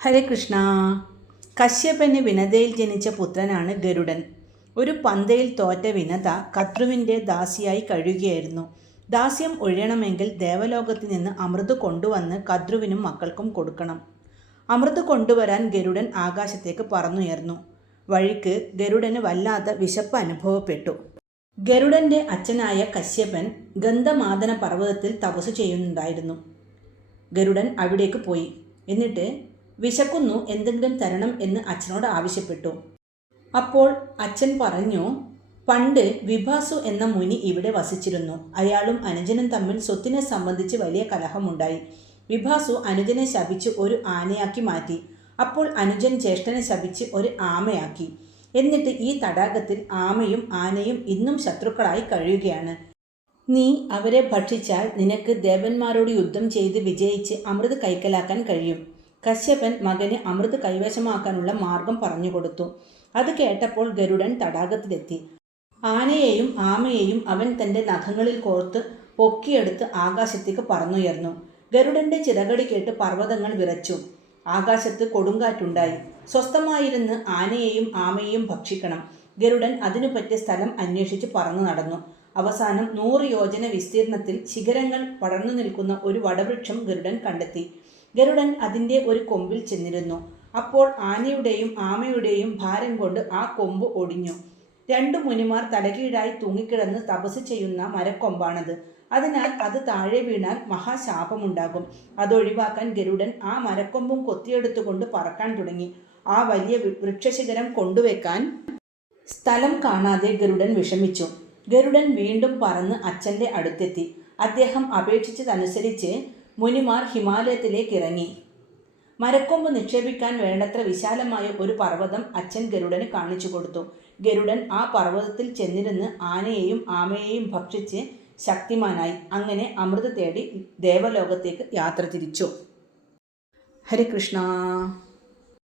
ഹരേ കൃഷ്ണ. കശ്യപന് വിനതയിൽ ജനിച്ച പുത്രനാണ് ഗരുഡൻ. ഒരു പന്തയിൽ തോറ്റ വിനത കദ്രുവിൻ്റെ ദാസിയായി കഴിയുകയായിരുന്നു. ദാസ്യം ഒഴിയണമെങ്കിൽ ദേവലോകത്തിൽ നിന്ന് അമൃത് കൊണ്ടുവന്ന് കദ്രുവിനും മക്കൾക്കും കൊടുക്കണം. അമൃത് കൊണ്ടുവരാൻ ഗരുഡൻ ആകാശത്തേക്ക് പറന്നുയർന്നു. വഴിക്ക് ഗരുഡന് വല്ലാത്ത വിശപ്പ് അനുഭവപ്പെട്ടു. ഗരുഡൻ്റെ അച്ഛനായ കശ്യപൻ ഗന്ധമാദന പർവ്വതത്തിൽ തപസ് ചെയ്യുന്നുണ്ടായിരുന്നു. ഗരുഡൻ അവിടേക്ക് പോയി. എന്നിട്ട് വിശക്കുന്നു, എന്തെങ്കിലും തരണം എന്ന് അച്ഛനോട് ആവശ്യപ്പെട്ടു. അപ്പോൾ അച്ഛൻ പറഞ്ഞു, പണ്ട് വിഭാസു എന്ന മുനി ഇവിടെ വസിച്ചിരുന്നു. അയാളും അനുജനും തമ്മിൽ സ്വത്തിനെ സംബന്ധിച്ച് വലിയ കലഹമുണ്ടായി. വിഭാസു അനുജനെ ശപിച്ച് ഒരു ആനയാക്കി മാറ്റി. അപ്പോൾ അനുജൻ ജ്യേഷ്ഠനെ ശപിച്ച് ഒരു ആമയാക്കി. എന്നിട്ട് ഈ തടാകത്തിൽ ആമയും ആനയും ഇന്നും ശത്രുക്കളായി കഴിയുകയാണ്. നീ അവരെ ഭക്ഷിച്ചാൽ നിനക്ക് ദേവന്മാരോട് യുദ്ധം ചെയ്ത് വിജയിച്ച് അമൃത് കൈക്കലാക്കാൻ കഴിയും. കശ്യപൻ മകന് അമൃത് കൈവശമാക്കാനുള്ള മാർഗം പറഞ്ഞുകൊടുത്തു. അത് കേട്ടപ്പോൾ ഗരുഡൻ തടാകത്തിലെത്തി. ആനയെയും ആമയെയും അവൻ തൻ്റെ നഖങ്ങളിൽ കോർത്ത് പൊക്കിയെടുത്ത് ആകാശത്തേക്ക് പറന്നുയർന്നു. ഗരുഡൻ്റെ ചിറകടി കേട്ട് പർവ്വതങ്ങൾ വിറച്ചു. ആകാശത്ത് കൊടുങ്കാറ്റുണ്ടായി. സ്വസ്ഥമായിരുന്ന് ആനയെയും ആമയെയും ഭക്ഷിക്കണം. ഗരുഡൻ അതിനു പറ്റിയ സ്ഥലം അന്വേഷിച്ച് പറന്നു നടന്നു. അവസാനം 100 യോജന വിസ്തീർണത്തിൽ ശിഖരങ്ങൾ പടർന്നു നിൽക്കുന്ന ഒരു വടവൃക്ഷം ഗരുഡൻ കണ്ടെത്തി. ഗരുഡൻ അതിൻ്റെ ഒരു കൊമ്പിൽ ചെന്നിരുന്നു. അപ്പോൾ ആനയുടെയും ആമയുടെയും ഭാരം കൊണ്ട് ആ കൊമ്പ് ഒടിഞ്ഞു. 2 മുനിമാർ തലകീഴായി തൂങ്ങിക്കിടന്ന് തപസ് ചെയ്യുന്ന മരക്കൊമ്പാണത്. അതിനാൽ അത് താഴെ വീണാൽ മഹാശാപമുണ്ടാകും. അതൊഴിവാക്കാൻ ഗരുഡൻ ആ മരക്കൊമ്പും കൊത്തിയെടുത്തുകൊണ്ട് പറക്കാൻ തുടങ്ങി. ആ വലിയ വൃക്ഷശിഖരം കൊണ്ടുവെക്കാൻ സ്ഥലം കാണാതെ ഗരുഡൻ വിഷമിച്ചു. ഗരുഡൻ വീണ്ടും പറന്ന് അച്ഛൻ്റെ അടുത്തെത്തി. അദ്ദേഹം അപേക്ഷിച്ചതനുസരിച്ച് മുനിമാർ ഹിമാലയത്തിലേക്ക് ഇറങ്ങി. മരക്കൊമ്പ് നിക്ഷേപിക്കാൻ വേണ്ടത്ര വിശാലമായ ഒരു പർവ്വതം അച്ഛൻ ഗരുഡന് കാണിച്ചു കൊടുത്തു. ഗരുഡൻ ആ പർവ്വതത്തിൽ ചെന്നിരുന്ന് ആനയെയും ആമയെയും ഭക്ഷിച്ച് ശക്തിമാനായി. അങ്ങനെ അമൃത് തേടി ദേവലോകത്തേക്ക് യാത്ര തിരിച്ചു. ഹരേ കൃഷ്ണ.